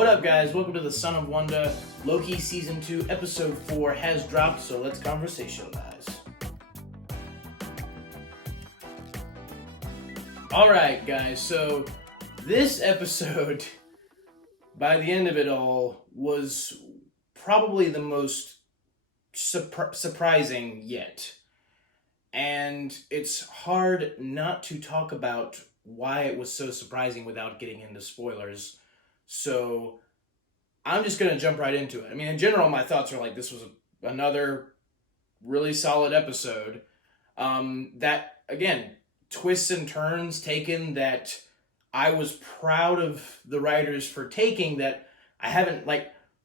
What up, guys? Welcome to the Son of Wanda. Loki Season 2, Episode 4 has dropped, so let's conversationalize. Alright, guys, so this episode, by the end of it all, was probably the most surprising yet. And it's hard not to talk about why it was so surprising without getting into spoilers. So I'm just going to jump right into it. I mean, in general, my thoughts are like, this was another really solid episode. That, again, twists and turns taken that I was proud of the writers for taking, that I haven't,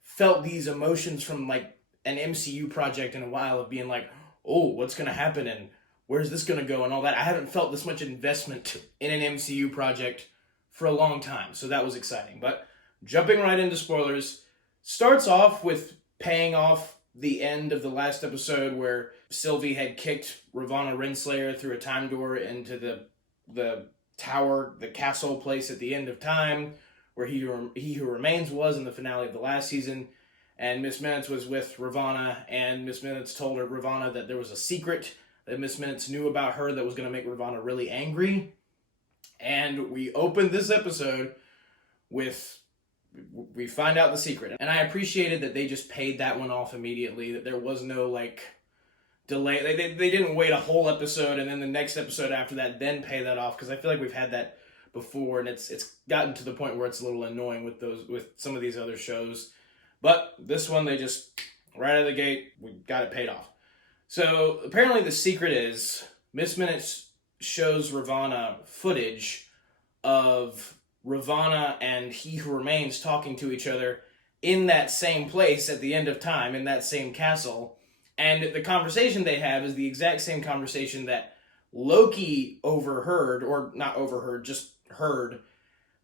felt these emotions from, an MCU project in a while of being like, oh, what's going to happen and where's this going to go and all that. I haven't felt this much investment in an MCU project for a long time, so that was exciting. But jumping right into spoilers, starts off with paying off the end of the last episode where Sylvie had kicked Ravonna Renslayer through a time door into the tower, the castle place at the end of time, where He Who Remains was in the finale of the last season. And Miss Minutes was with Ravonna, and Miss Minutes told her Ravonna that there was a secret that Miss Minutes knew about her that was going to make Ravonna really angry. And we opened this episode with, we find out the secret. And I appreciated that they just paid that one off immediately, that there was no, delay. They didn't wait a whole episode and then the next episode after that then pay that off, because I feel like we've had that before, and it's gotten to the point where it's a little annoying with some of these other shows. But this one, they just, right out of the gate, we got it paid off. So apparently the secret is Miss Minutes shows Ravonna footage of Ravonna and He Who Remains talking to each other in that same place at the end of time, in that same castle. And the conversation they have is the exact same conversation that Loki overheard, or not overheard, just heard,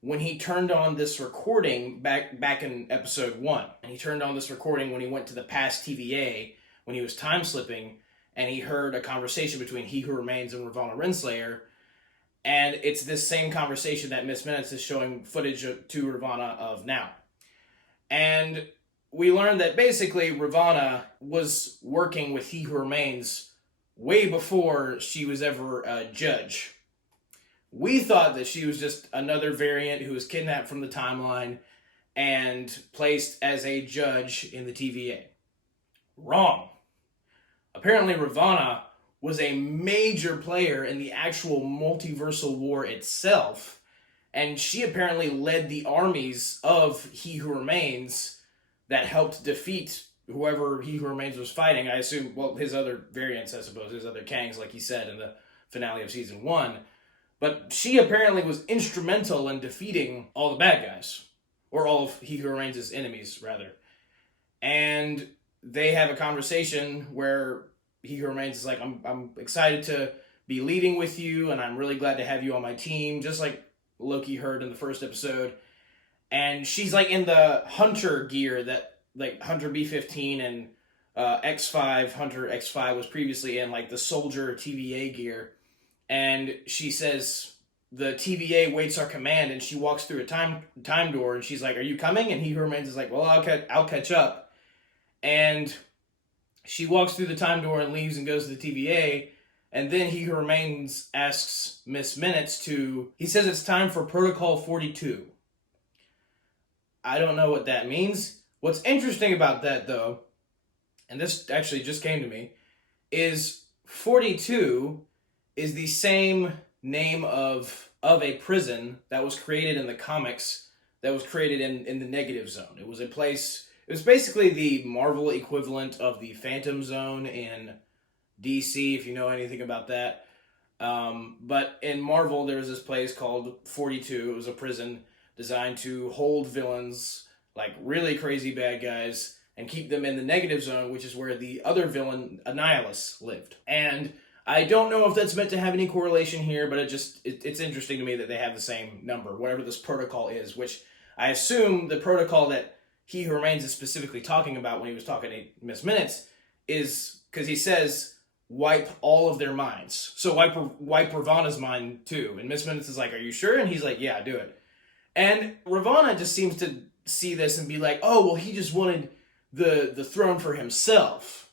when he turned on this recording back in episode 1. And he turned on this recording when he went to the past TVA, when he was time slipping, and he heard a conversation between He Who Remains and Ravonna Renslayer. And it's this same conversation that Miss Minutes is showing footage to Ravonna of now. And we learned that basically Ravonna was working with He Who Remains way before she was ever a judge. We thought that she was just another variant who was kidnapped from the timeline and placed as a judge in the TVA. Wrong. Apparently Ravonna was a major player in the actual multiversal war itself, and she apparently led the armies of He Who Remains that helped defeat whoever He Who Remains was fighting. I assume, well, his other variants, I suppose, his other Kangs, like he said in the finale of season 1. But she apparently was instrumental in defeating all the bad guys, or all of He Who Remains' enemies, rather. And they have a conversation where He Who Remains is like, I'm excited to be leading with you, and I'm really glad to have you on my team, just like Loki heard in the first episode. And she's in the Hunter gear that Hunter B-15 and X5, Hunter X5 was previously in, the soldier TVA gear. And she says, the TVA waits our command, and she walks through a time door, and she's like, are you coming? And He Who Remains is like, well, I'll catch up. And she walks through the time door and leaves and goes to the TVA, and then He Who Remains asks Miss Minutes he says it's time for Protocol 42. I don't know what that means. What's interesting about that, though, and this actually just came to me, is 42 is the same name of a prison that was created in the comics, that was created in the Negative Zone. It was a place, it was basically the Marvel equivalent of the Phantom Zone in DC, if you know anything about that. But in Marvel, there was this place called 42. It was a prison designed to hold villains, really crazy bad guys, and keep them in the Negative Zone, which is where the other villain, Annihilus, lived. And I don't know if that's meant to have any correlation here, but it's interesting to me that they have the same number, whatever this protocol is, which I assume the protocol that He Who Remains is specifically talking about when he was talking to Miss Minutes is, because he says, wipe all of their minds. So wipe Ravonna's mind too. And Miss Minutes is like, are you sure? And he's like, yeah, do it. And Ravonna just seems to see this and be like, oh, well, he just wanted the throne for himself.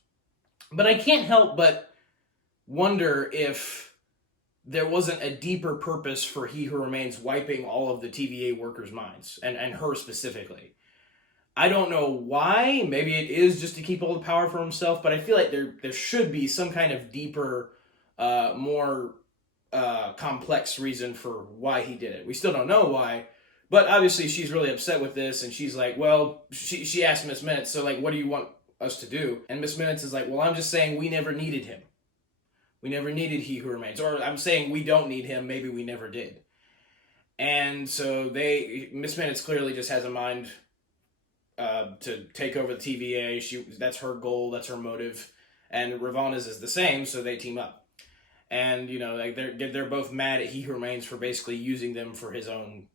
But I can't help but wonder if there wasn't a deeper purpose for He Who Remains wiping all of the TVA workers' minds, and her specifically. I don't know why. Maybe it is just to keep all the power for himself, but I feel like there should be some kind of deeper, more complex reason for why he did it. We still don't know why, but obviously she's really upset with this, and she's like, well, she asked Miss Minutes, so like, what do you want us to do? And Miss Minutes is like, well, I'm just saying we never needed him. We never needed He Who Remains. Or I'm saying we don't need him, maybe we never did. And so Miss Minutes clearly just has a mind to take over the TVA. That's her goal, that's her motive. And Ravana's is the same, so they team up. And, you know, like they're both mad at He Who Remains for basically using them for his own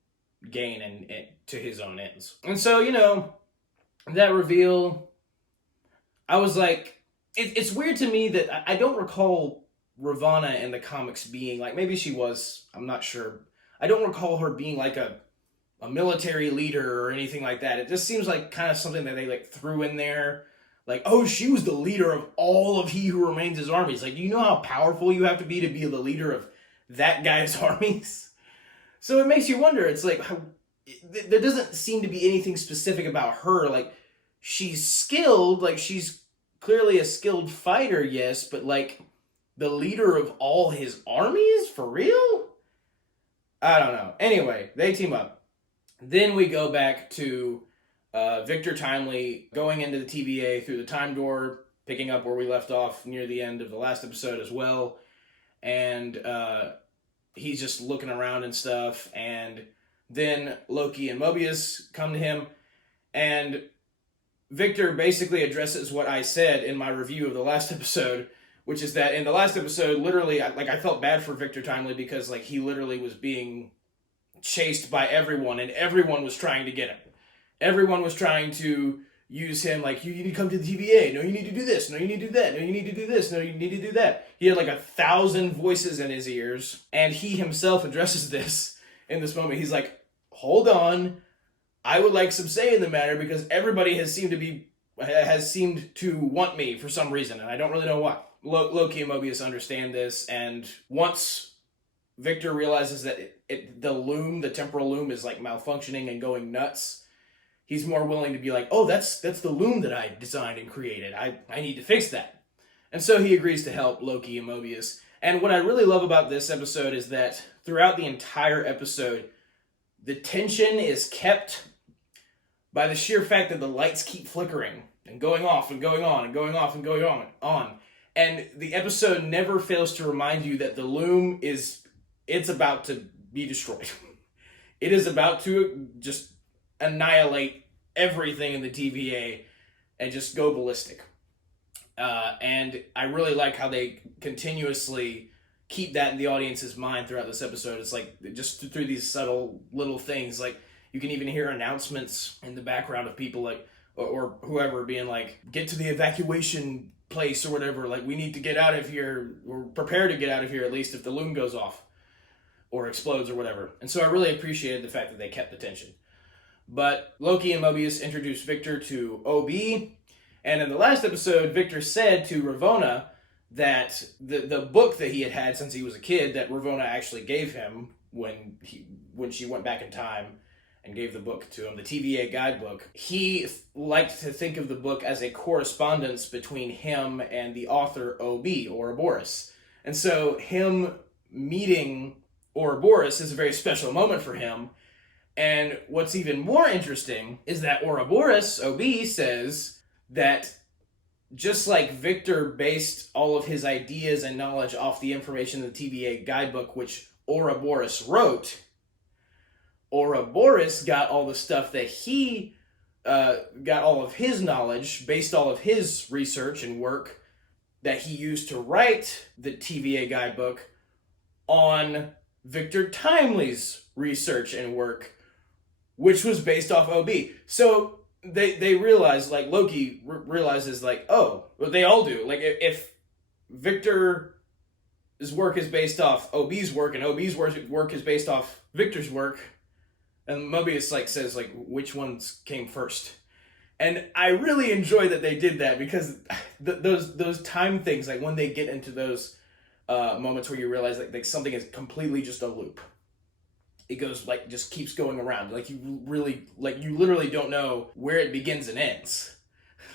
gain and to his own ends. And so, you know, that reveal, I was like, it's weird to me that I don't recall Ravana in the comics being like, maybe she was, I'm not sure. I don't recall her being like a military leader or anything like that. It just seems like kind of something that they like threw in there. Like, oh, she was the leader of all of He Who Remains' armies. Like, do you know how powerful you have to be the leader of that guy's armies? So it makes you wonder. It's like, there doesn't seem to be anything specific about her. Like, she's skilled. Like, she's clearly a skilled fighter, yes. But, like, the leader of all his armies? For real? I don't know. Anyway, they team up. Then we go back to Victor Timely going into the TVA through the time door, picking up where we left off near the end of the last episode as well. And he's just looking around and stuff. And then Loki and Mobius come to him. And Victor basically addresses what I said in my review of the last episode, which is that in the last episode, literally, I felt bad for Victor Timely because like he literally was being chased by everyone, and everyone was trying to get him. Everyone was trying to use him, like, you need to come to the TVA. No, you need to do this. No, you need to do that. No, you need to do this. No, you need to do that. He had like 1,000 voices in his ears, and he himself addresses this in this moment. He's like, hold on. I would like some say in the matter because everybody has seemed to want me for some reason, and I don't really know why. Loki and Mobius understand this, and once Victor realizes that the temporal loom is like malfunctioning and going nuts, he's more willing to be like, oh, that's the loom that I designed and created. I need to fix that. And so he agrees to help Loki and Mobius. And what I really love about this episode is that throughout the entire episode, the tension is kept by the sheer fact that the lights keep flickering and going off and going on and going off and going on. And the episode never fails to remind you that the loom it's about to be destroyed. It is about to just annihilate everything in the TVA and just go ballistic. And I really like how they continuously keep that in the audience's mind throughout this episode. It's like just through these subtle little things, like you can even hear announcements in the background of people like or whoever being like, get to the evacuation place or whatever, like we need to get out of here, or prepare to get out of here at least if the loom goes off or explodes or whatever. And so I really appreciated the fact that they kept the tension. But Loki and Mobius introduced Victor to OB, and in the last episode, Victor said to Ravonna that the book that he had since he was a kid that Ravonna actually gave him when she went back in time and gave the book to him, the TVA guidebook, he liked to think of the book as a correspondence between him and the author OB, Ouroboros. And so him meeting Ouroboros is a very special moment for him. And what's even more interesting is that Ouroboros, OB, says that just like Victor based all of his ideas and knowledge off the information in the TVA guidebook, which Ouroboros wrote, Ouroboros got all the stuff that he got all of his knowledge, based all of his research and work that he used to write the TVA guidebook on Victor Timely's research and work, which was based off OB. So they realize, like Loki realizes, like, oh, well, they all do. Like if Victor's work is based off OB's work and OB's work is based off Victor's work, And Mobius like says like which ones came first. And I really enjoy that they did that because those time things, like when they get into those moments where you realize like something is completely just a loop. It goes like just keeps going around. Like you literally don't know where it begins and ends.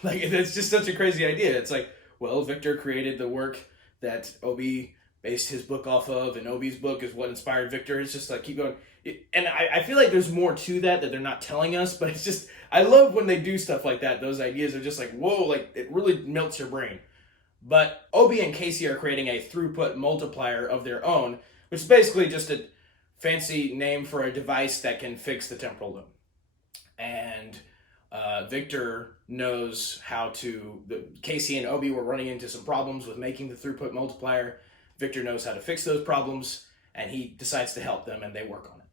Like it's just such a crazy idea. It's like, well, Victor created the work that Obi based his book off of, and Obi's book is what inspired Victor. It's just like keep going. And I feel like there's more to that they're not telling us, but it's just, I love when they do stuff like that. Those ideas are just like, whoa, like it really melts your brain. But Obi and Casey are creating a throughput multiplier of their own, which is basically just a fancy name for a device that can fix the temporal loop. And Victor knows how to. Casey and Obi were running into some problems with making the throughput multiplier. Victor knows how to fix those problems, and he decides to help them, and they work on it.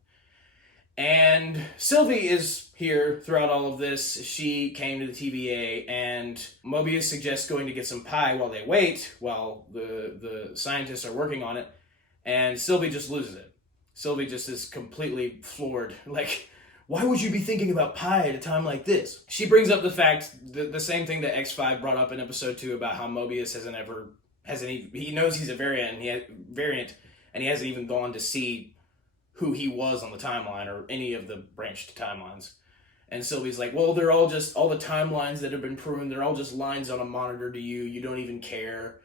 And Sylvie is here throughout all of this. She came to the TVA, and Mobius suggests going to get some pie while they wait, while the scientists are working on it, and Sylvie just loses it. Sylvie just is completely floored. Like, why would you be thinking about pie at a time like this? She brings up the fact, the same thing that X5 brought up in episode 2 about how Mobius he knows he's a variant, and he hasn't even gone to see who he was on the timeline or any of the branched timelines. And Sylvie's like, well, they're all just, all the timelines that have been proven, they're all just lines on a monitor to you. You don't even care,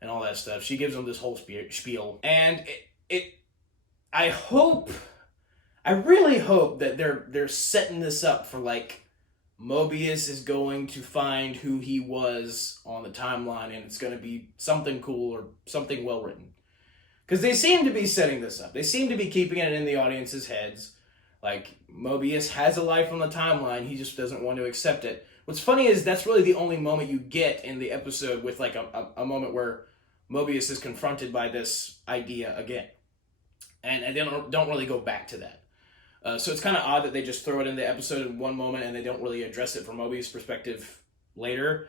and all that stuff. She gives him this whole spiel. And I really hope that they're setting this up for like, Mobius is going to find who he was on the timeline, and it's going to be something cool or something well written. Because they seem to be setting this up. They seem to be keeping it in the audience's heads. Like, Mobius has a life on the timeline, he just doesn't want to accept it. What's funny is that's really the only moment you get in the episode with like a moment where Mobius is confronted by this idea again. And they don't really go back to that. So it's kind of odd that they just throw it in the episode in one moment and they don't really address it from Mobius' perspective later.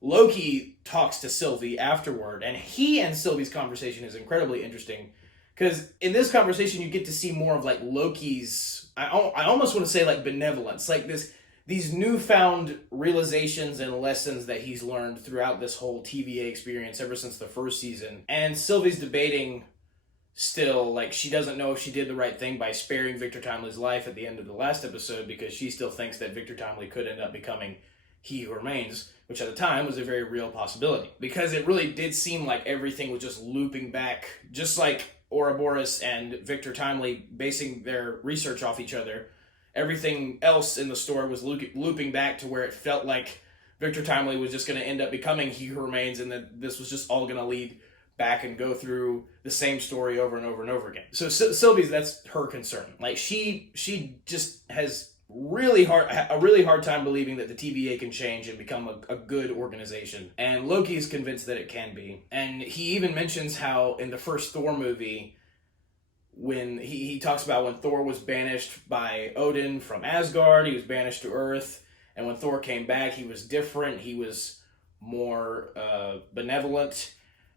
Loki talks to Sylvie afterward, and he and Sylvie's conversation is incredibly interesting because in this conversation you get to see more of like Loki's, I almost want to say like benevolence, like these newfound realizations and lessons that he's learned throughout this whole TVA experience ever since the first season. And Sylvie's debating still, like, she doesn't know if she did the right thing by sparing Victor Timely's life at the end of the last episode because she still thinks that Victor Timely could end up becoming He Who Remains, which at the time was a very real possibility. Because it really did seem like everything was just looping back, just like Ouroboros and Victor Timely basing their research off each other. Everything else in the story was looping back to where it felt like Victor Timely was just going to end up becoming He Who Remains, and that this was just all going to lead back and go through the same story over and over and over again. So Sylvie's, that's her concern. Like, she just has a really hard time believing that the TVA can change and become a good organization. And Loki is convinced that it can be. And he even mentions how in the first Thor movie, when he talks about when Thor was banished by Odin from Asgard, he was banished to Earth, and when Thor came back, he was different, he was more benevolent,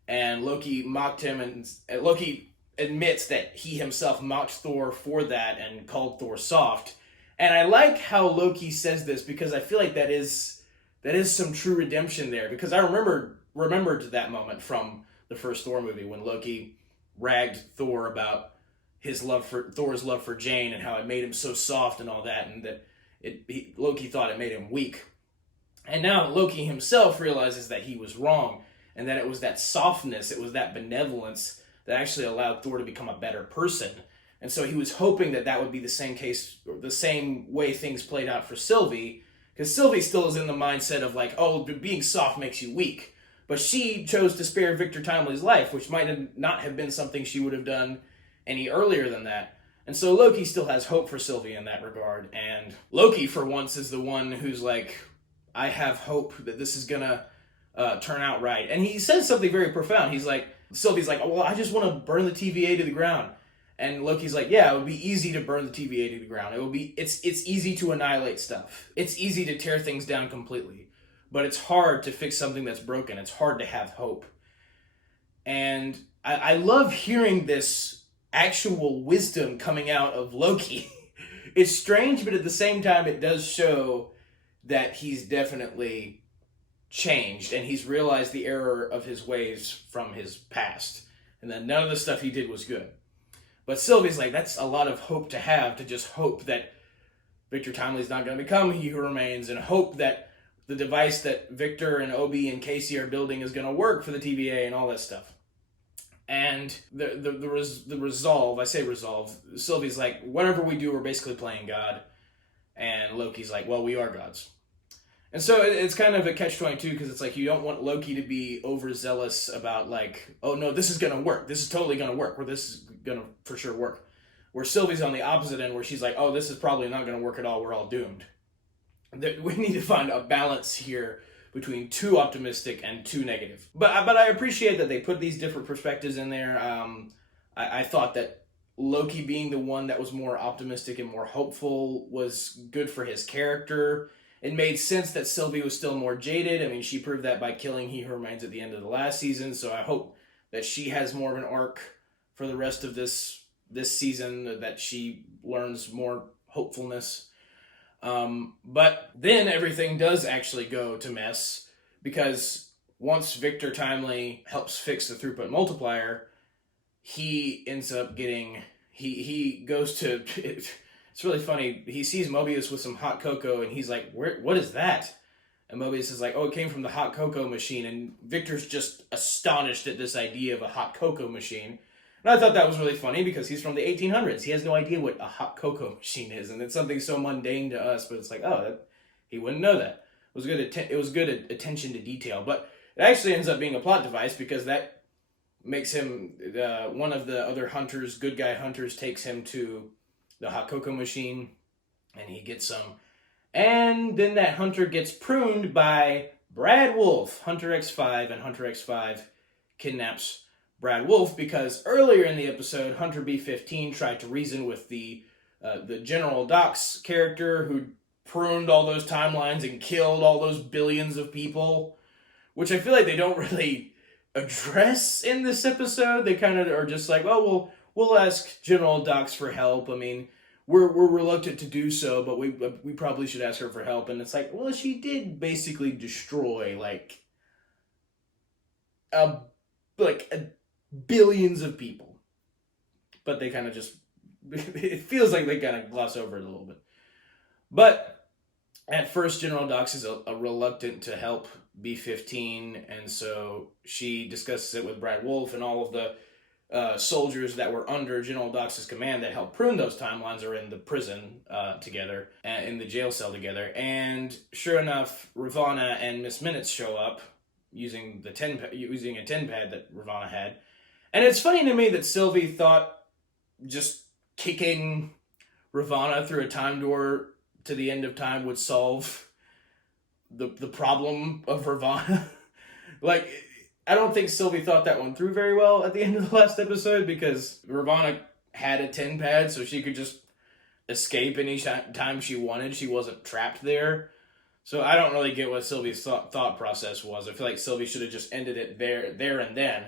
and Loki mocked him, and Loki admits that he himself mocked Thor for that and called Thor soft. And I like how Loki says this because I feel like that is some true redemption there, because I remembered that moment from the first Thor movie when Loki ragged Thor about Thor's love for Jane and how it made him so soft and all that, and that Loki thought it made him weak. And now Loki himself realizes that he was wrong, and that it was that softness, it was that benevolence that actually allowed Thor to become a better person. And so he was hoping that would be the same case, or the same way things played out for Sylvie, because Sylvie still is in the mindset of like, oh, being soft makes you weak. But she chose to spare Victor Timely's life, which might not have been something she would have done any earlier than that. And so Loki still has hope for Sylvie in that regard. And Loki, for once, is the one who's like, I have hope that this is gonna turn out right. And he says something very profound. He's like, Sylvie's like, oh, well, I just want to burn the TVA to the ground. And Loki's like, yeah, it would be easy to burn the TVA to the ground. It's easy to annihilate stuff. It's easy to tear things down completely. But it's hard to fix something that's broken. It's hard to have hope. And I love hearing this actual wisdom coming out of Loki. it's strange, but at the same time, it does show that he's definitely changed and he's realized the error of his ways from his past, and that none of the stuff he did was good. But Sylvie's like, that's a lot of hope to have, to just hope that Victor Timely's not going to become He Who Remains, and hope that the device that Victor and Obi and Casey are building is going to work for the TVA and all that stuff. And the resolve, I say resolve, Sylvie's like, whatever we do, we're basically playing God. And Loki's like, well, we are gods. And so it's kind of a catch-22, because it's like, you don't want Loki to be overzealous about like, oh no, this is going to work. This is totally going to work. Or this is going to for sure work. Where Sylvie's on the opposite end, where she's like, oh, this is probably not going to work at all. We're all doomed. We need to find a balance here between too optimistic and too negative. But I appreciate that they put these different perspectives in there. I thought that Loki being the one that was more optimistic and more hopeful was good for his character. It made sense that Sylvie was still more jaded. I mean, she proved that by killing He Who Remains at the end of the last season, so I hope that she has more of an arc for the rest of this season, that she learns more hopefulness. But then everything does actually go to mess, because once Victor Timely helps fix the throughput multiplier, he ends up getting, he goes to, it's really funny, he sees Mobius with some hot cocoa, and he's like, what is that? And Mobius is like, oh, it came from the hot cocoa machine, and Victor's just astonished at this idea of a hot cocoa machine. And I thought that was really funny, because he's from the 1800s. He has no idea what a hot cocoa machine is, and it's something so mundane to us, but it's like, oh, he wouldn't know that. It was good attention to detail, but it actually ends up being a plot device, because that makes him, one of the other hunters, good guy hunters, takes him to the hot cocoa machine, and he gets some. And then that hunter gets pruned by Brad Wolf. Hunter X5, and Hunter X5 kidnaps Brad Wolf, because earlier in the episode, Hunter B-15 tried to reason with the General Docs character, who pruned all those timelines and killed all those billions of people, which I feel like they don't really address in this episode. They kind of are just like, oh, we'll ask General Docs for help. I mean, we're reluctant to do so, but we probably should ask her for help. And it's like, well, she did basically destroy billions of people, but they kind of just, it feels like they kind of gloss over it a little bit. But at first, General Docs is a reluctant to help B-15, and so she discusses it with Brad Wolf, and all of the soldiers that were under General Docs' command that helped prune those timelines are in the prison together, in the jail cell together. And sure enough, Ravonna and Miss Minutes show up using a 10 pad that Ravonna had. And it's funny to me that Sylvie thought just kicking Ravonna through a time door to the end of time would solve the problem of Ravonna. Like, I don't think Sylvie thought that one through very well at the end of the last episode, because Ravonna had a 10 pad, so she could just escape any time she wanted. She wasn't trapped there. So I don't really get what Sylvie's thought process was. I feel like Sylvie should have just ended it there and then.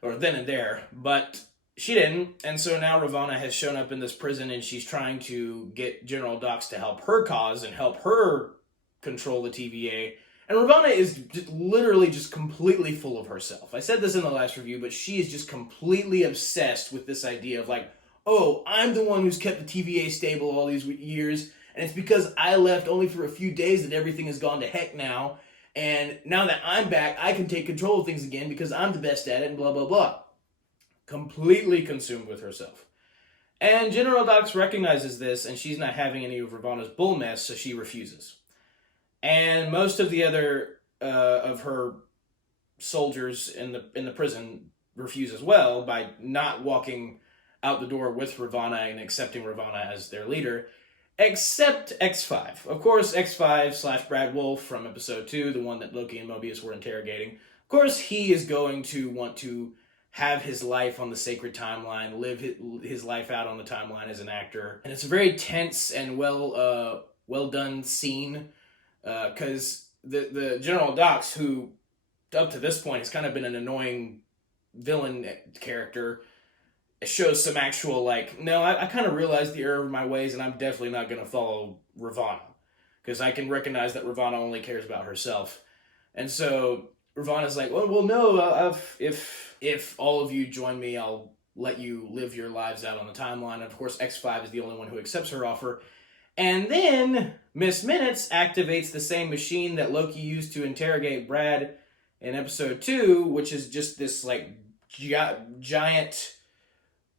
Or then and there, but she didn't, and so now Ravonna has shown up in this prison, and she's trying to get General Docs to help her cause and help her control the TVA, and Ravonna is literally just completely full of herself. I said this in the last review, but she is just completely obsessed with this idea of like, oh, I'm the one who's kept the TVA stable all these years, and it's because I left only for a few days that everything has gone to heck now. And now that I'm back, I can take control of things again because I'm the best at it, and blah, blah, blah. Completely consumed with herself. And General Docs recognizes this, and she's not having any of Ravonna's bull mess, so she refuses. And most of the other of her soldiers in the prison refuse as well by not walking out the door with Ravonna and accepting Ravonna as their leader. Except X5. Of course, X5 / Brad Wolf from episode 2, the one that Loki and Mobius were interrogating. Of course, he is going to want to have his life on the sacred timeline, live his life out on the timeline as an actor. And it's a very tense and well done scene, because the General Docs, who up to this point has kind of been an annoying villain character, shows some actual, like, no, I kind of realized the error of my ways, and I'm definitely not going to follow Ravana. Because I can recognize that Ravana only cares about herself. And so Ravana's like, well no, if all of you join me, I'll let you live your lives out on the timeline. And of course, X5 is the only one who accepts her offer. And then Miss Minutes activates the same machine that Loki used to interrogate Brad in episode 2, which is just this, like, giant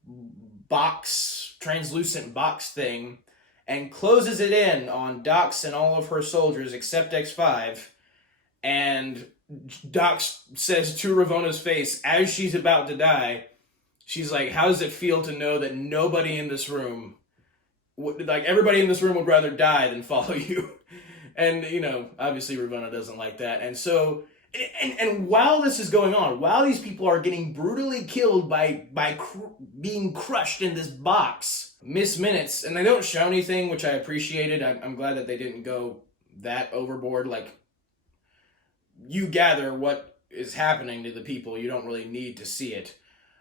box, translucent box thing, and closes it in on Dox and all of her soldiers except X5. And Dox says to Ravana's face, as she's about to die, she's like, how does it feel to know that nobody in this room, like, everybody in this room would rather die than follow you? And, you know, obviously Ravana doesn't like that. And so, and while this is going on, while these people are getting brutally killed by being crushed in this box, Miss Minutes, and they don't show anything, which I appreciated. I'm glad that they didn't go that overboard. Like, you gather what is happening to the people. You don't really need to see it.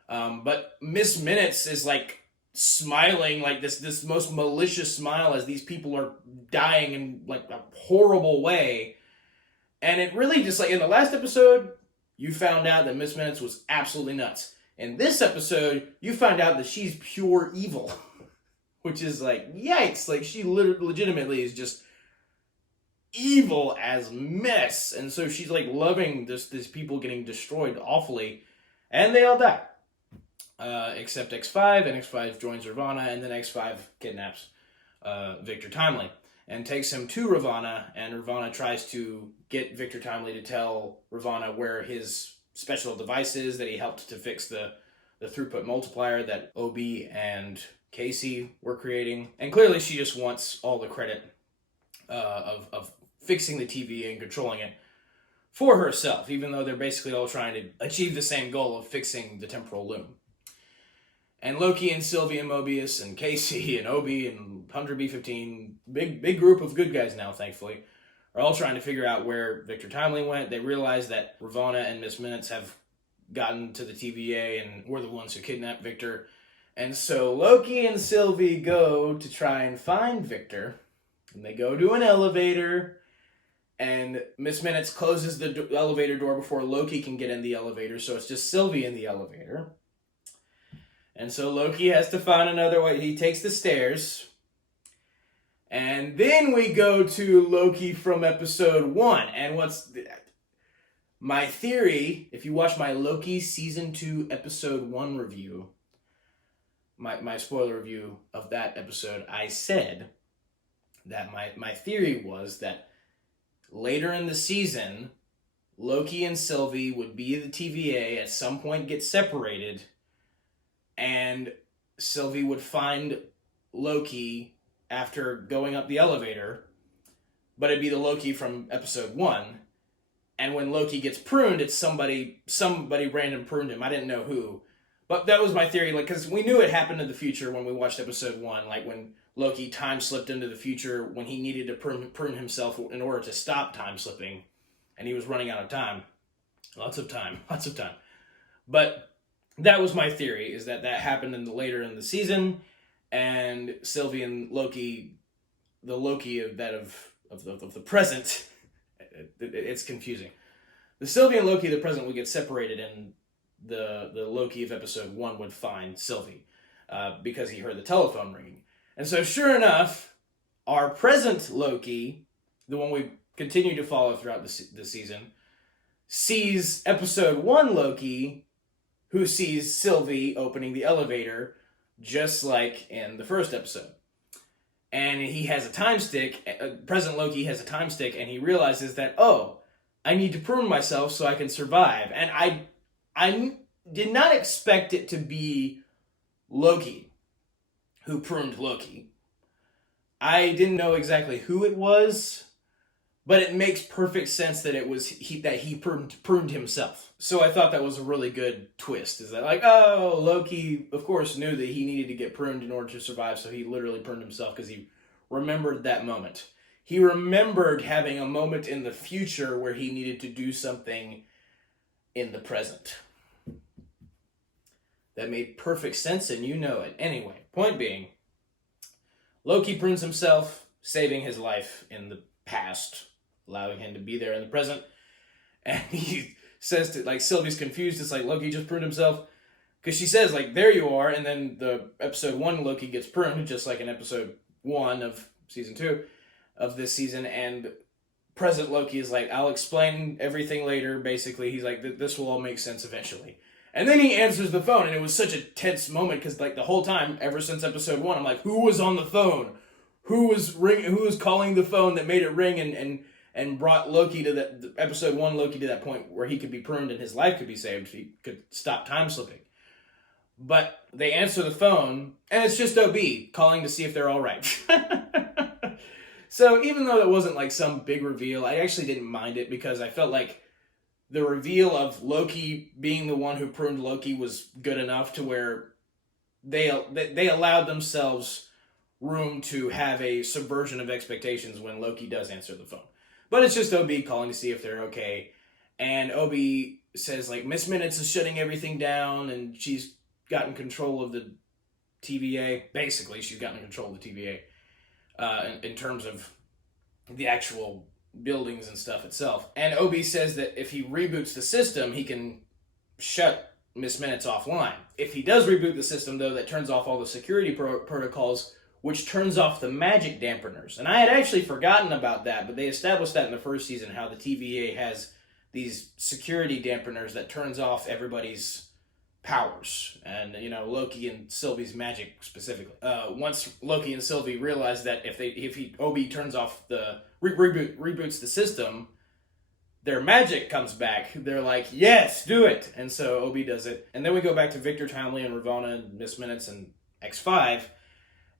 But Miss Minutes is, like, smiling, like this most malicious smile as these people are dying in, like, a horrible way. And it really just, like, in the last episode, you found out that Miss Minutes was absolutely nuts. In this episode, you find out that she's pure evil. Which is like, yikes. Like, she legitimately is just evil as mess. And so she's, like, loving this people getting destroyed awfully. And they all die. Except X5, and X5 joins Ravana, and then X5 kidnaps Victor Timely and takes him to Ravana, and Ravana tries to get Victor Timely to tell Ravana where his special device is that he helped to fix the throughput multiplier that Obi and Casey were creating. And clearly she just wants all the credit of fixing the TV and controlling it for herself, even though they're basically all trying to achieve the same goal of fixing the temporal loom. And Loki and Sylvie and Mobius and Casey and Obi and 100B15, big group of good guys now, thankfully, are all trying to figure out where Victor Timely went. They realize that Ravana and Miss Minutes have gotten to the TVA and were the ones who kidnapped Victor. And so Loki and Sylvie go to try and find Victor. And they go to an elevator. And Miss Minutes closes the elevator door before Loki can get in the elevator. So it's just Sylvie in the elevator. And so Loki has to find another way. He takes the stairs. And then we go to Loki from episode 1. And my theory, if you watch my Loki season 2 episode 1 review, my spoiler review of that episode, I said that my theory was that later in the season, Loki and Sylvie would be the TVA, at some point get separated, and Sylvie would find Loki after going up the elevator, but it'd be the Loki from episode 1. And when Loki gets pruned, it's somebody random pruned him. I didn't know who. But that was my theory, like, because we knew it happened in the future when we watched episode 1, like when Loki time slipped into the future when he needed to prune himself in order to stop time slipping, and he was running out of time. Lots of time. But that was my theory, is that happened later in the season, and Sylvie and Loki, the Loki of the present, it's confusing. The Sylvie and Loki of the present would get separated, and the Loki of episode 1 would find Sylvie because he heard the telephone ringing. And so sure enough, our present Loki, the one we continue to follow throughout the season, sees episode 1 Loki, who sees Sylvie opening the elevator, just like in the first episode. And he has a time stick, present Loki has a time stick, and he realizes that, oh, I need to prune myself so I can survive. And I did not expect it to be Loki who pruned Loki. I didn't know exactly who it was, but it makes perfect sense that it was he pruned himself. So I thought that was a really good twist. Is that like, oh, Loki, of course, knew that he needed to get pruned in order to survive, so he literally pruned himself because he remembered that moment. He remembered having a moment in the future where he needed to do something in the present. that made perfect sense, and you know it. Anyway, point being, Loki prunes himself, saving his life in the past, allowing him to be there in the present. And he says to, like, Sylvie's confused. It's like, Loki just pruned himself. Because she says, like, there you are. And then the episode 1 Loki gets pruned, just like in episode 1 of season 2 of this season. And present Loki is like, I'll explain everything later, basically. He's like, this will all make sense eventually. And then he answers the phone, and it was such a tense moment, because, like, the whole time, ever since episode 1, I'm like, who was on the phone? Who was calling the phone that made it ring and brought Loki to that, episode 1 Loki to that point where he could be pruned and his life could be saved. He could stop time slipping. But they answer the phone, and it's just OB calling to see if they're all right. So even though it wasn't like some big reveal, I actually didn't mind it, because I felt like the reveal of Loki being the one who pruned Loki was good enough to where they allowed themselves room to have a subversion of expectations when Loki does answer the phone. But it's just OB calling to see if they're okay. And OB says, like, Miss Minutes is shutting everything down, and she's gotten control of the TVA. Basically, she's gotten control of the TVA in terms of the actual buildings and stuff itself. And OB says that if he reboots the system, he can shut Miss Minutes offline. If he does reboot the system, though, that turns off all the security protocols, which turns off the magic dampeners. And I had actually forgotten about that, but they established that in the first season, how the TVA has these security dampeners that turns off everybody's powers. And, you know, Loki and Sylvie's magic specifically. Once Loki and Sylvie realize that if OB turns off the reboots the system, their magic comes back. They're like, yes, do it. And so OB does it. And then we go back to Victor Timely and Ravonna and Miss Minutes and X5.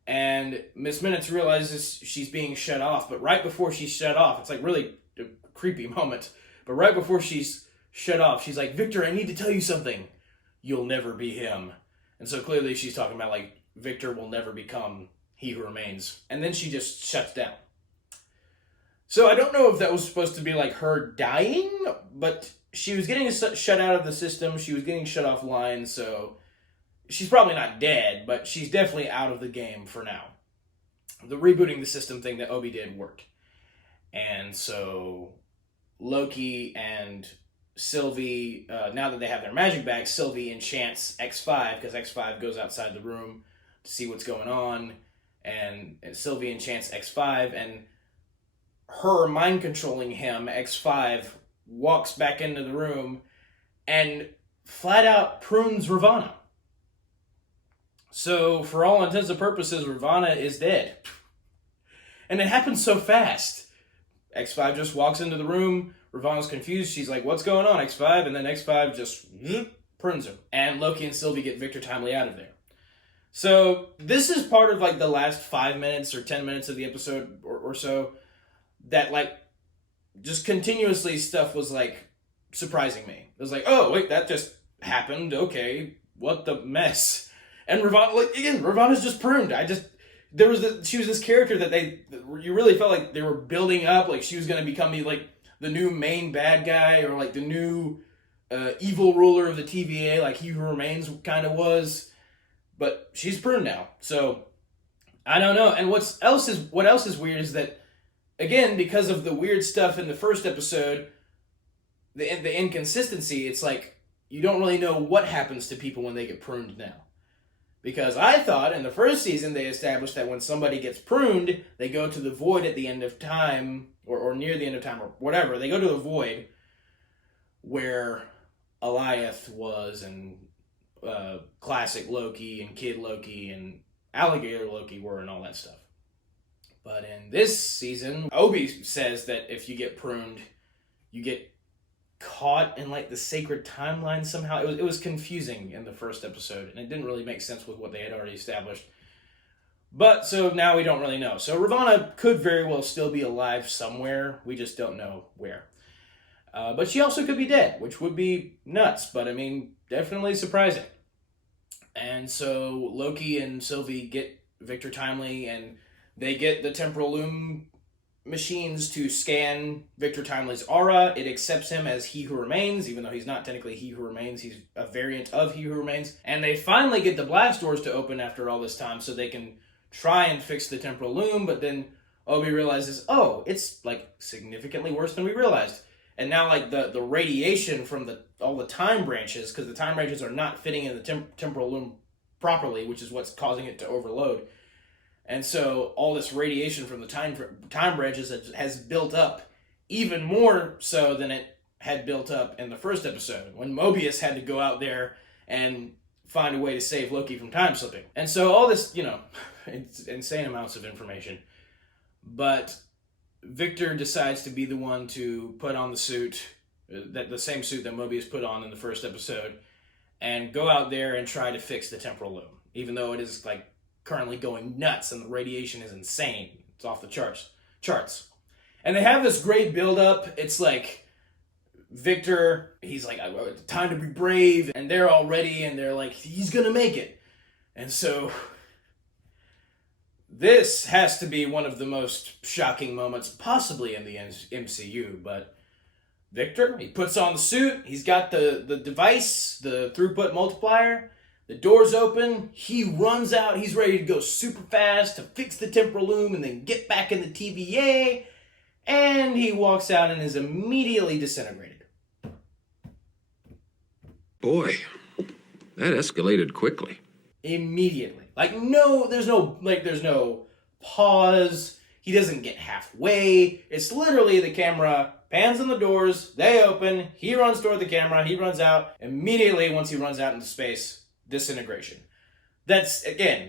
And Miss Minutes realizes she's being shut off. But right before she's shut off, it's like really a creepy moment. But right before she's shut off, she's like, Victor, I need to tell you something. You'll never be him. And so clearly she's talking about, like, Victor will never become He Who Remains. And then she just shuts down. So I don't know if that was supposed to be like her dying, but she was getting shut out of the system. She was getting shut offline, so she's probably not dead, but she's definitely out of the game for now. The rebooting the system thing that Obi did worked. And so Loki and Sylvie, now that they have their magic back, Sylvie enchants X5, because X5 goes outside the room to see what's going on, and Sylvie enchants X5, and her mind controlling him, X5, walks back into the room and flat out prunes Ravonna. So, for all intents and purposes, Ravonna is dead. And it happens so fast. X5 just walks into the room, Ravonna's confused, she's like, what's going on, X5? And then X5 just prunes him. And Loki and Sylvie get Victor Timely out of there. So, this is part of, like, the last 5 minutes or 10 minutes of the episode or so that, like, just continuously stuff was, like, surprising me. It was like, oh, wait, that just happened, okay, what the mess? And Ravonna, like, again, Ravonna's just pruned. She was this character that you really felt like they were building up, like she was going to become the new main bad guy, or like the new evil ruler of the TVA, like He Who Remains kind of was. But she's pruned now, so I don't know. And what else is weird is that, again, because of the weird stuff in the first episode, the inconsistency, it's like you don't really know what happens to people when they get pruned now. Because I thought in the first season they established that when somebody gets pruned, they go to the void at the end of time, or near the end of time, or whatever. They go to the void where Alioth was, and classic Loki, and Kid Loki, and Alligator Loki were, and all that stuff. But in this season, Obi says that if you get pruned, you get caught in like the sacred timeline somehow. It was confusing in the first episode, and it didn't really make sense with what they had already established. But so now we don't really know. So Ravonna could very well still be alive somewhere. We just don't know where. But she also could be dead, which would be nuts. But I mean, definitely surprising. And so Loki and Sylvie get Victor Timely, and they get the temporal loom machines to scan Victor Timely's aura. It accepts him as He Who Remains, even though he's not technically He Who Remains. He's a variant of He Who Remains. And they finally get the blast doors to open after all this time so they can try and fix the temporal loom, but then Obi realizes, oh, it's like significantly worse than we realized. And now like the radiation from all the time branches, because the time branches are not fitting in the temporal loom properly, which is what's causing it to overload. And so all this radiation from the time branches has built up even more so than it had built up in the first episode, when Mobius had to go out there and find a way to save Loki from time slipping. And so all this, it's insane amounts of information. But Victor decides to be the one to put on the suit, the same suit that Mobius put on in the first episode, and go out there and try to fix the temporal loom, even though it is like currently going nuts and the radiation is insane. It's off the charts. And they have this great build-up. It's like Victor, he's like, time to be brave, and they're all ready, and they're like, he's gonna make it. And so this has to be one of the most shocking moments possibly in the MCU, but Victor, he puts on the suit, he's got the device, the throughput multiplier, the doors open, he runs out, he's ready to go super fast to fix the temporal loom and then get back in the TVA, and he walks out and is immediately disintegrated. Boy, that escalated quickly. Immediately. There's no pause, he doesn't get halfway, it's literally the camera pans on the doors, they open, he runs toward the camera, he runs out, immediately once he runs out into space, disintegration. That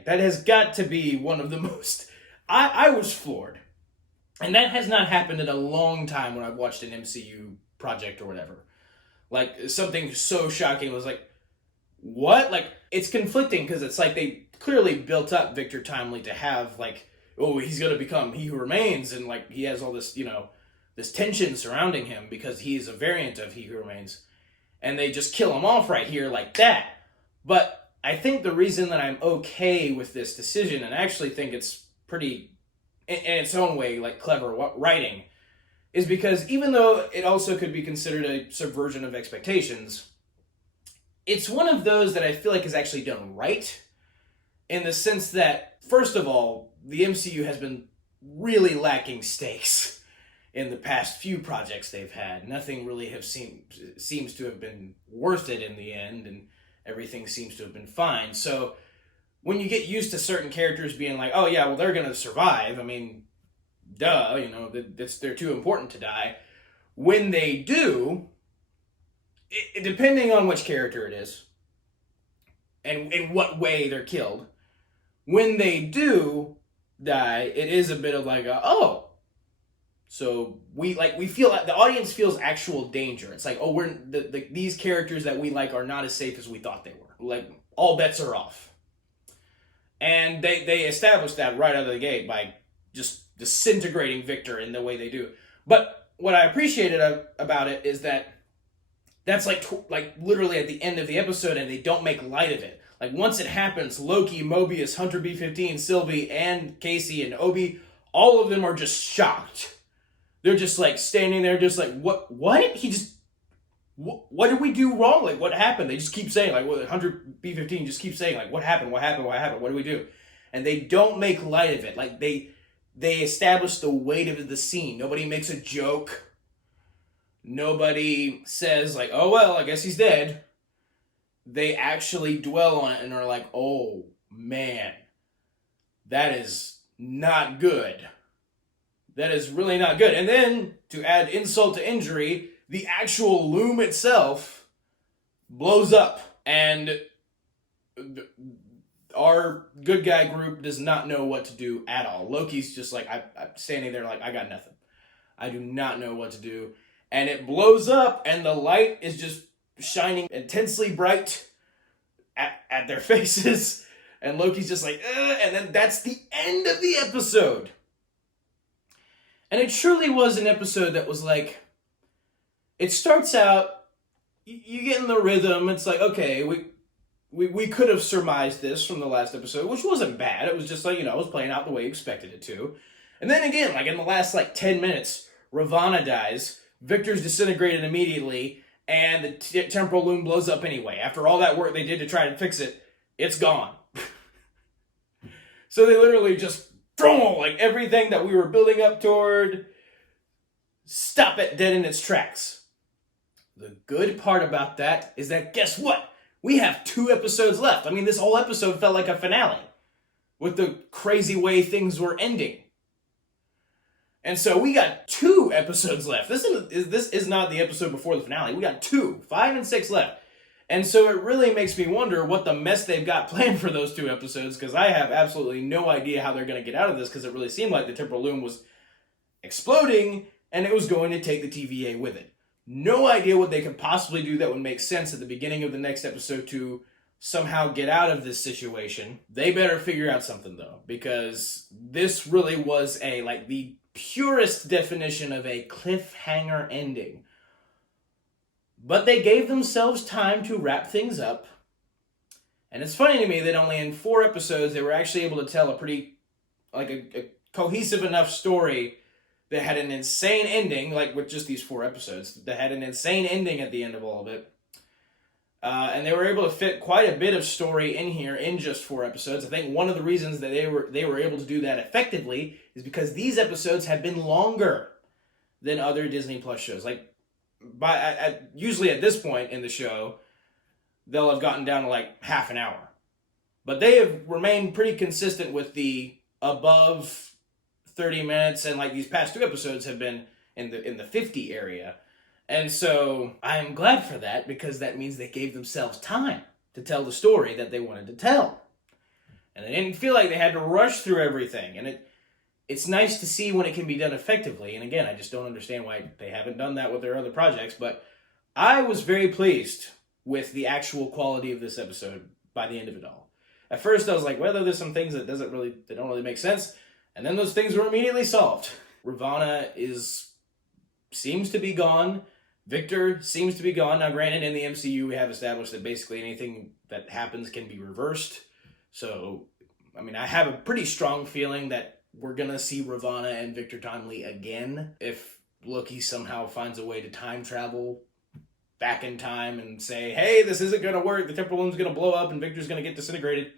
has got to be one of the most... I was floored. And that has not happened in a long time when I've watched an MCU project or whatever. Like, something so shocking was like, what? Like, it's conflicting because it's like they clearly built up Victor Timely to have, like, oh, he's going to become He Who Remains, and, like, he has all this, this tension surrounding him because he is a variant of He Who Remains. And they just kill him off right here like that. But I think the reason that I'm okay with this decision, and I actually think it's pretty, in its own way, like clever writing, is because even though it also could be considered a subversion of expectations, it's one of those that I feel like is actually done right, in the sense that, first of all, the MCU has been really lacking stakes in the past few projects they've had. Nothing really seems to have been worth it in the end, and everything seems to have been fine. So when you get used to certain characters being like, oh yeah, well, they're going to survive, I mean, duh, they're too important to die. When they do, depending on which character it is, and in what way they're killed, when they do die, it is a bit of like, so we feel like the audience feels actual danger. It's like, oh, these characters that we like are not as safe as we thought they were. Like, all bets are off. And they established that right out of the gate by just disintegrating Victor in the way they do. But what I appreciated about it is that that's like literally at the end of the episode, and they don't make light of it. Like, once it happens, Loki, Mobius, Hunter B-15, Sylvie, and Casey, and Obi, all of them are just shocked. They're just like standing there just like, what? What did we do wrong? Like, what happened? They just keep saying, like, 100 B-15 just keeps saying, like, what happened? What do we do? And they don't make light of it. Like, they establish the weight of the scene. Nobody makes a joke. Nobody says, like, oh, well, I guess he's dead. They actually dwell on it and are like, oh, man, that is not good. That is really not good. And then, to add insult to injury, the actual loom itself blows up. And our good guy group does not know what to do at all. Loki's just like, I'm standing there like, I got nothing. I do not know what to do. And it blows up, and the light is just shining intensely bright at their faces. And Loki's just like, and then that's the end of the episode. And it truly was an episode that was like, it starts out, you get in the rhythm, it's like, okay, we could have surmised this from the last episode, which wasn't bad. It was just like, it was playing out the way you expected it to. And then again, like in the last 10 minutes, Ravana dies, Victor's disintegrated immediately, and the temporal loom blows up anyway. After all that work they did to try to fix it, it's gone. So they literally just everything that we were building up toward, stop it dead in its tracks. The good part about that is that, guess what? We have 2 episodes left. I mean, this whole episode felt like a finale with the crazy way things were ending. And so we got 2 episodes left. This is not the episode before the finale. We got 2, 5 and 6 left. And so it really makes me wonder what the mess they've got planned for those 2 episodes, because I have absolutely no idea how they're going to get out of this, because it really seemed like the temporal loom was exploding and it was going to take the TVA with it. No idea what they could possibly do that would make sense at the beginning of the next episode to somehow get out of this situation. They better figure out something, though, because this really was the purest definition of a cliffhanger ending. But they gave themselves time to wrap things up. And it's funny to me that only in 4 episodes they were actually able to tell a pretty, a cohesive enough story that had an insane ending, with just these 4 episodes, that had an insane ending at the end of all of it. And they were able to fit quite a bit of story in here in just 4 episodes. I think one of the reasons that they were able to do that effectively is because these episodes have been longer than other Disney Plus shows. Usually at this point in the show, they'll have gotten down to half an hour. But they have remained pretty consistent with the above 30 minutes, and these past 2 episodes have been in the 50 area. And so I am glad for that, because that means they gave themselves time to tell the story that they wanted to tell. And they didn't feel like they had to rush through everything. And it's nice to see when it can be done effectively. And again, I just don't understand why they haven't done that with their other projects. But I was very pleased with the actual quality of this episode by the end of it all. At first I was like, well, there's some things that don't really make sense. And then those things were immediately solved. Ravana seems to be gone. Victor seems to be gone. Now, granted, in the MCU, we have established that basically anything that happens can be reversed. So, I have a pretty strong feeling that we're going to see Ravana and Victor Timely again if Loki somehow finds a way to time travel back in time and say, hey, this isn't going to work. The temporal loom's going to blow up and Victor's going to get disintegrated.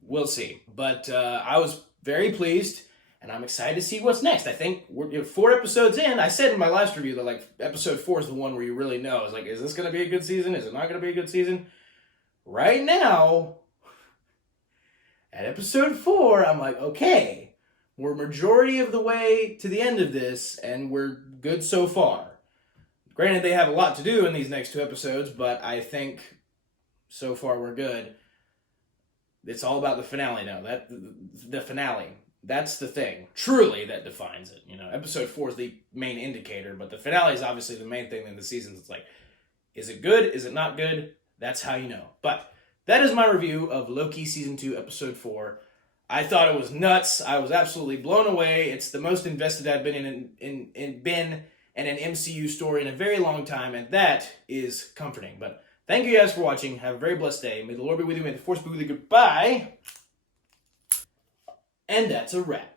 We'll see. But I was very pleased. And I'm excited to see what's next. I think we're 4 episodes in. I said in my last review that episode 4 is the one where you really know. It's is this going to be a good season? Is it not going to be a good season? Right now, at episode 4, I'm okay, we're majority of the way to the end of this, and we're good so far. Granted, they have a lot to do in these next 2 episodes, but I think so far we're good. It's all about the finale now. The finale. That's the thing, truly, that defines it. Episode 4 is the main indicator, but the finale is obviously the main thing in the seasons. It's is it good? Is it not good? That's how you know. But that is my review of Loki Season 2, Episode 4. I thought it was nuts. I was absolutely blown away. It's the most invested I've been in an MCU story in a very long time, and that is comforting. But thank you guys for watching. Have a very blessed day. May the Lord be with you. May the Force be with you. Goodbye. And that's a wrap.